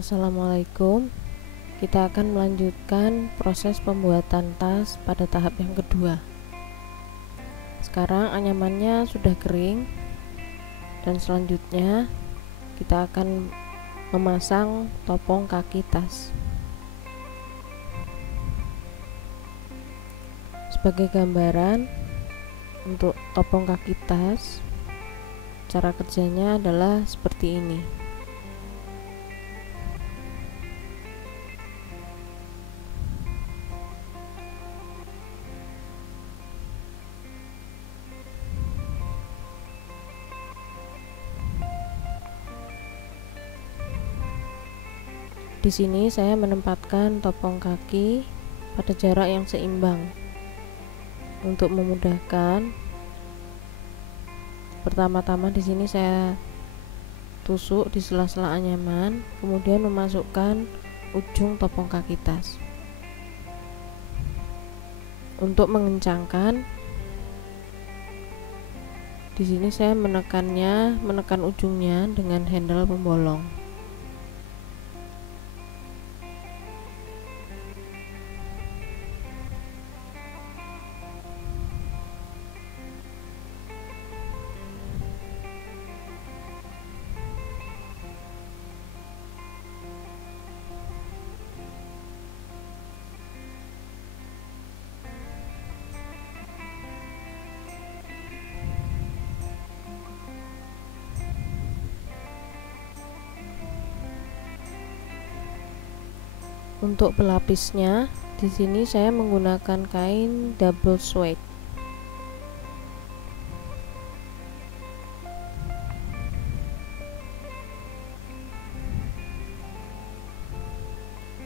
Assalamualaikum. Kita akan melanjutkan proses pembuatan tas pada tahap yang kedua. Sekarang anyamannya sudah kering, dan selanjutnya kita akan memasang topong kaki tas. Sebagai gambaran untuk topong kaki tas, cara kerjanya adalah seperti ini. Di sini saya menempatkan topong kaki pada jarak yang seimbang. Untuk memudahkan, pertama-tama di sini saya tusuk di sela-sela anyaman, kemudian memasukkan ujung topong kaki tas. Untuk mengencangkan, di sini saya menekan ujungnya dengan handle pembolong. Untuk pelapisnya, di sini saya menggunakan kain double suede.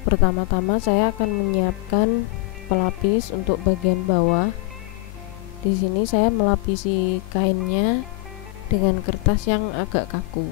Pertama-tama saya akan menyiapkan pelapis untuk bagian bawah. Di sini saya melapisi kainnya dengan kertas yang agak kaku.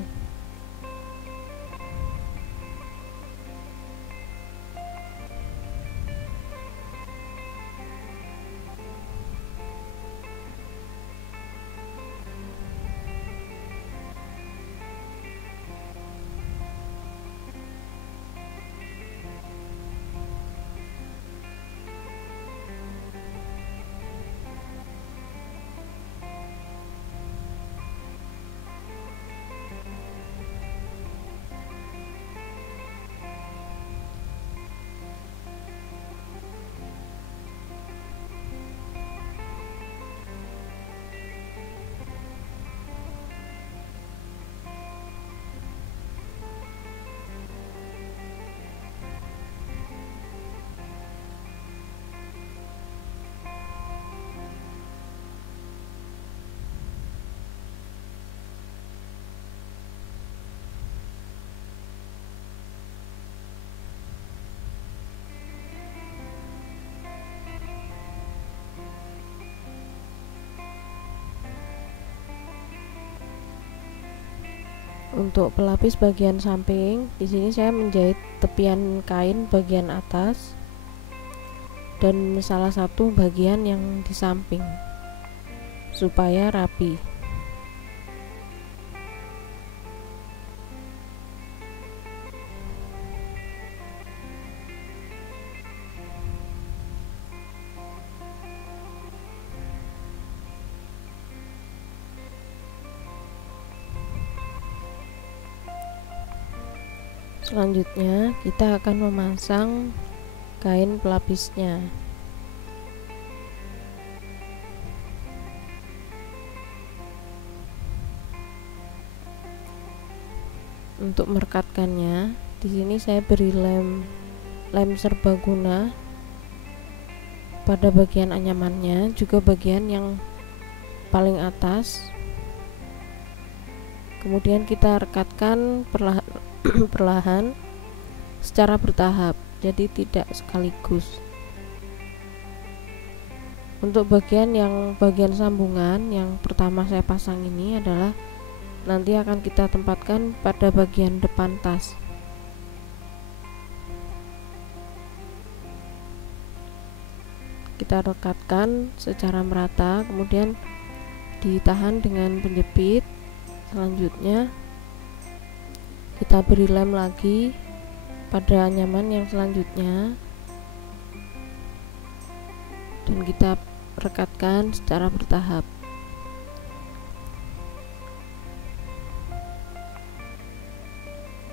Untuk pelapis bagian samping, di sini saya menjahit tepian kain bagian atas dan salah satu bagian yang di samping supaya rapi. Selanjutnya kita akan memasang kain pelapisnya. Untuk merekatkannya, di sini saya beri lem serbaguna pada bagian anyamannya, juga bagian yang paling atas. Kemudian kita rekatkan perlahan secara bertahap, jadi tidak sekaligus. Untuk bagian sambungan yang pertama saya pasang ini adalah nanti akan kita tempatkan pada bagian depan tas. Kita rekatkan secara merata, kemudian ditahan dengan penjepit. Selanjutnya kita beri lem lagi pada anyaman yang selanjutnya dan kita rekatkan secara bertahap.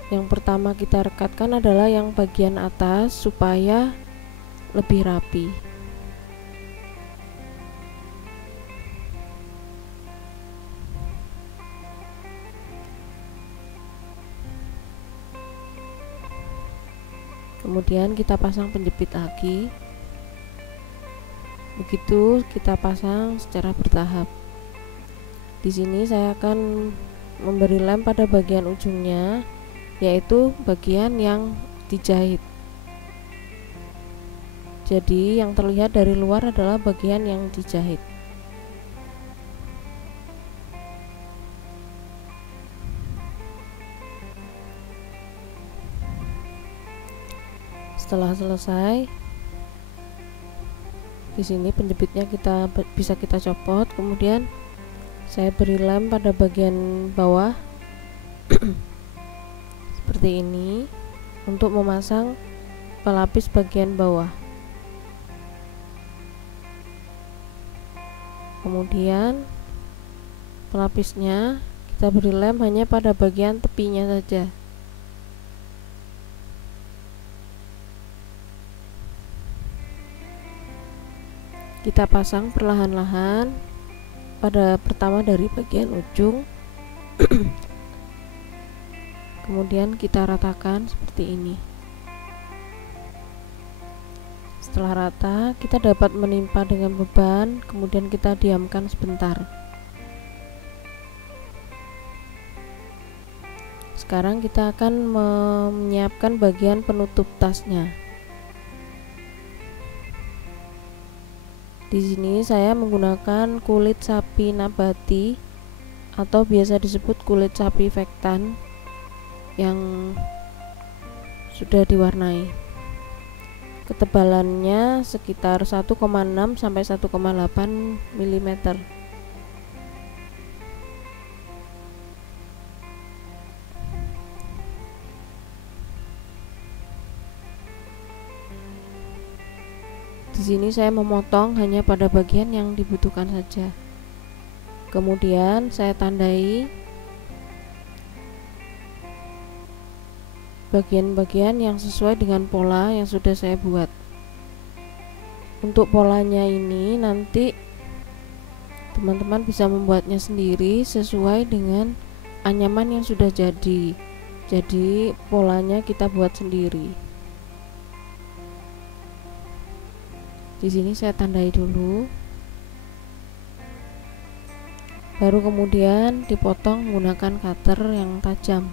Yang pertama kita rekatkan adalah yang bagian atas supaya lebih rapi. Kemudian kita pasang penjepit lagi. Begitu kita pasang secara bertahap. Di sini saya akan memberi lem pada bagian ujungnya, yaitu bagian yang dijahit. Jadi yang terlihat dari luar adalah bagian yang dijahit. Setelah selesai, di sini penjepitnya bisa kita copot. Kemudian saya beri lem pada bagian bawah seperti ini untuk memasang pelapis bagian bawah. Kemudian pelapisnya kita beri lem hanya pada bagian tepinya saja. Kita pasang perlahan-lahan pada pertama dari bagian ujung. Kemudian kita ratakan seperti ini. Setelah rata, kita dapat menimpa dengan beban, kemudian kita diamkan sebentar. Sekarang kita akan menyiapkan bagian penutup tasnya. Di sini saya menggunakan kulit sapi nabati atau biasa disebut kulit sapi vektan yang sudah diwarnai. Ketebalannya sekitar 1,6 sampai 1,8 mm. Di sini saya memotong hanya pada bagian yang dibutuhkan saja. Kemudian saya tandai bagian-bagian yang sesuai dengan pola yang sudah saya buat. Untuk polanya ini nanti teman-teman bisa membuatnya sendiri sesuai dengan anyaman yang sudah jadi. Jadi polanya kita buat sendiri. Di sini saya tandai dulu, baru kemudian dipotong menggunakan cutter yang tajam.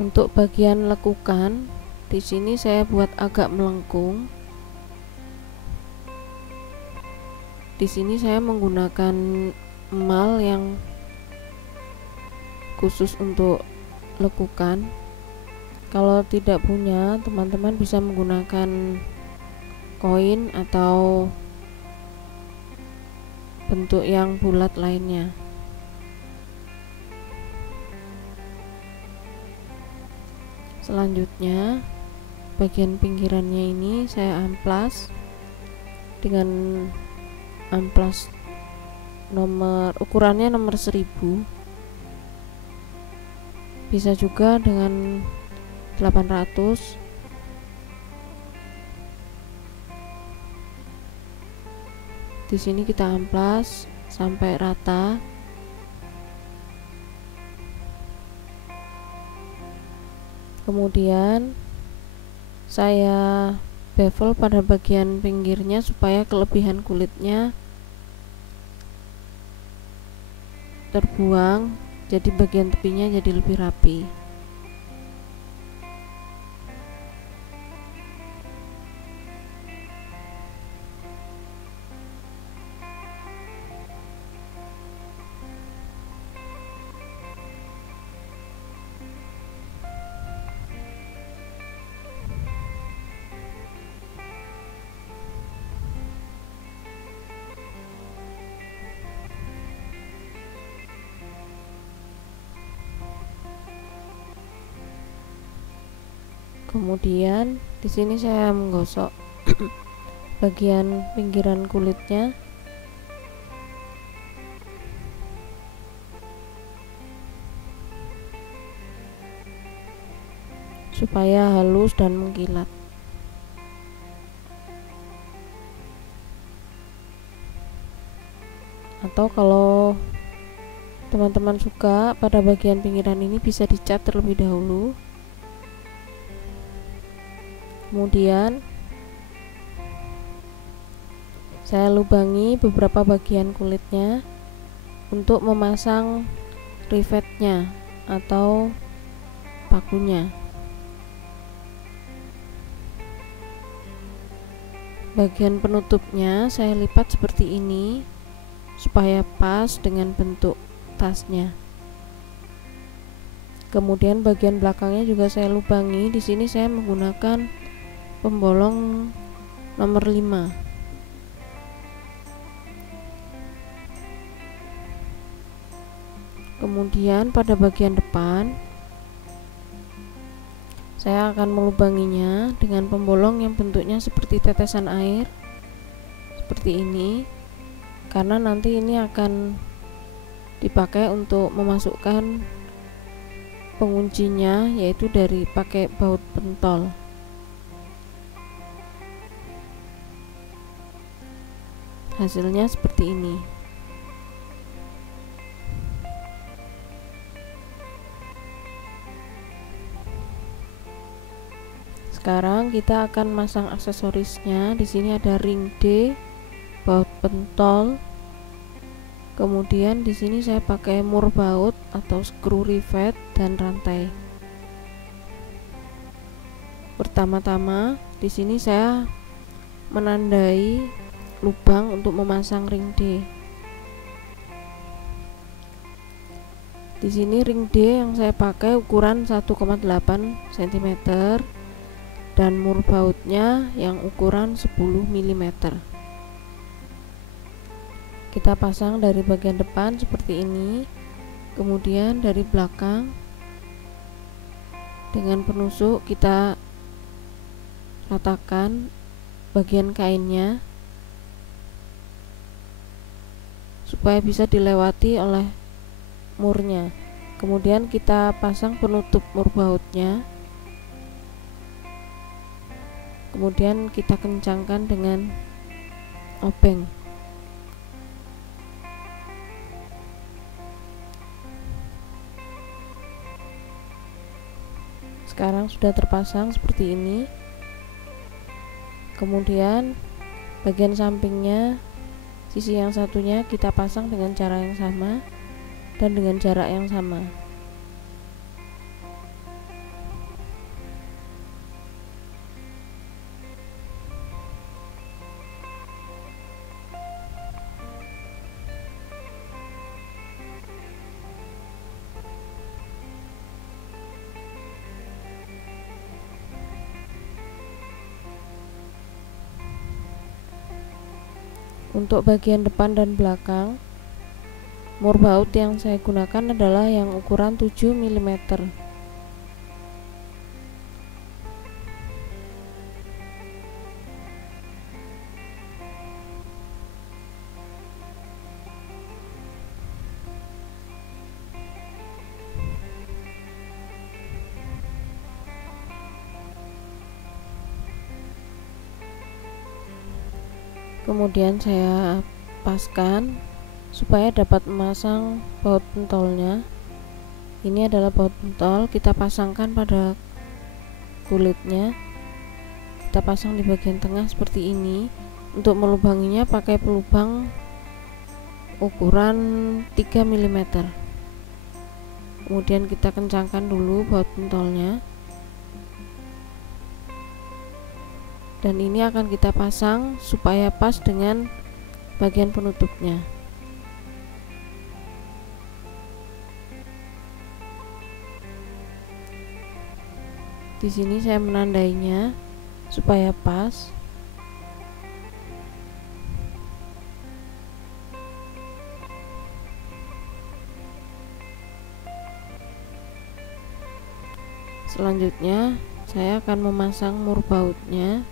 Untuk bagian lekukan, di sini saya buat agak melengkung. Di sini saya menggunakan emal yang khusus untuk lekukan. Kalau tidak punya, teman-teman bisa menggunakan koin atau bentuk yang bulat lainnya. Selanjutnya bagian pinggirannya ini saya amplas dengan amplas ukurannya nomor 1000, bisa juga dengan 800. Di sini kita amplas sampai rata. Kemudian saya bevel pada bagian pinggirnya supaya kelebihan kulitnya terbuang, jadi bagian tepinya jadi lebih rapi. Kemudian di sini saya menggosok bagian pinggiran kulitnya supaya halus dan mengkilat. Atau kalau teman-teman suka pada bagian pinggiran ini bisa dicat terlebih dahulu. Kemudian saya lubangi beberapa bagian kulitnya untuk memasang rivetnya atau pakunya. Bagian penutupnya saya lipat seperti ini supaya pas dengan bentuk tasnya. Kemudian bagian belakangnya juga saya lubangi. Di sini saya menggunakan pembolong nomor 5. Kemudian pada bagian depan saya akan melubanginya dengan pembolong yang bentuknya seperti tetesan air seperti ini, karena nanti ini akan dipakai untuk memasukkan penguncinya, yaitu dari pakai baut pentol. Hasilnya seperti ini. Sekarang kita akan masang aksesorisnya. Di sini ada ring D, baut pentol. Kemudian di sini saya pakai mur baut atau screw rivet dan rantai. Pertama-tama di sini saya menandai lubang untuk memasang ring D. Di sini ring D yang saya pakai ukuran 1,8 cm dan mur bautnya yang ukuran 10 mm. Kita pasang dari bagian depan seperti ini, kemudian dari belakang dengan penusuk kita ratakan bagian kainnya supaya bisa dilewati oleh murnya. Kemudian kita pasang penutup mur bautnya, kemudian kita kencangkan dengan obeng. Sekarang sudah terpasang seperti ini. Kemudian bagian sampingnya, sisi yang satunya kita pasang dengan cara yang sama dan dengan jarak yang sama. Untuk bagian depan dan belakang, mur baut yang saya gunakan adalah yang ukuran 7 mm. Kemudian saya paskan supaya dapat memasang baut pentolnya. Ini adalah baut pentol, kita pasangkan pada kulitnya. Kita pasang di bagian tengah seperti ini. Untuk melubanginya pakai pelubang ukuran 3 mm. Kemudian kita kencangkan dulu baut pentolnya. Dan ini akan kita pasang supaya pas dengan bagian penutupnya. Di sini saya menandainya supaya pas. Selanjutnya saya akan memasang mur bautnya.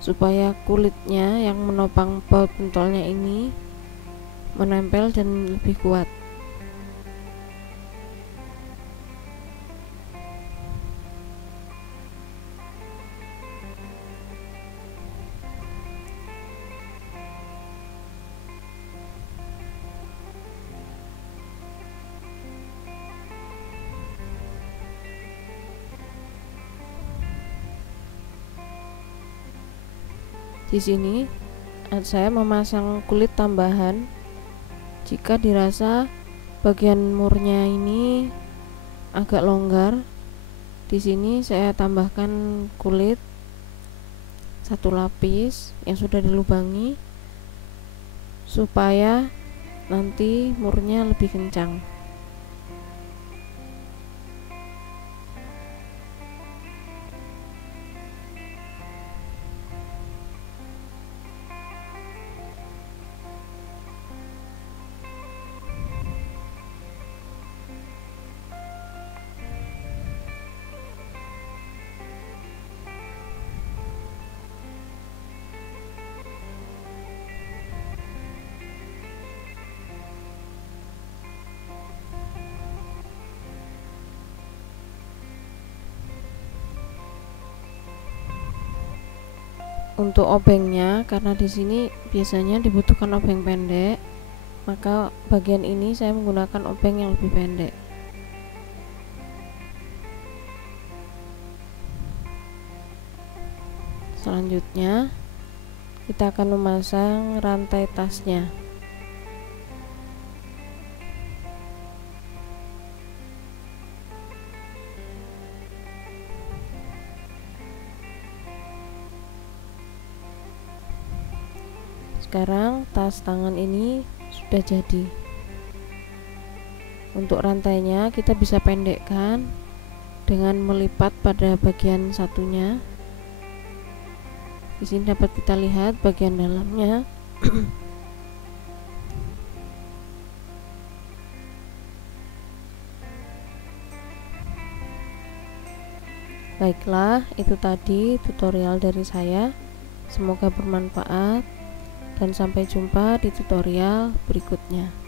Supaya kulitnya yang menopang baut pentolnya ini menempel dan lebih kuat. Di sini saya memasang kulit tambahan jika dirasa bagian murnya ini agak longgar. Di sini saya tambahkan kulit 1 lapis yang sudah dilubangi supaya nanti murnya lebih kencang. Untuk obengnya, karena di sini biasanya dibutuhkan obeng pendek, maka bagian ini saya menggunakan obeng yang lebih pendek. Selanjutnya kita akan memasang rantai tasnya. Sekarang tas tangan ini sudah jadi. Untuk rantainya kita bisa pendekkan dengan melipat pada bagian satunya. Di sini dapat kita lihat bagian dalamnya. Baiklah, itu tadi tutorial dari saya. Semoga bermanfaat dan sampai jumpa di tutorial berikutnya.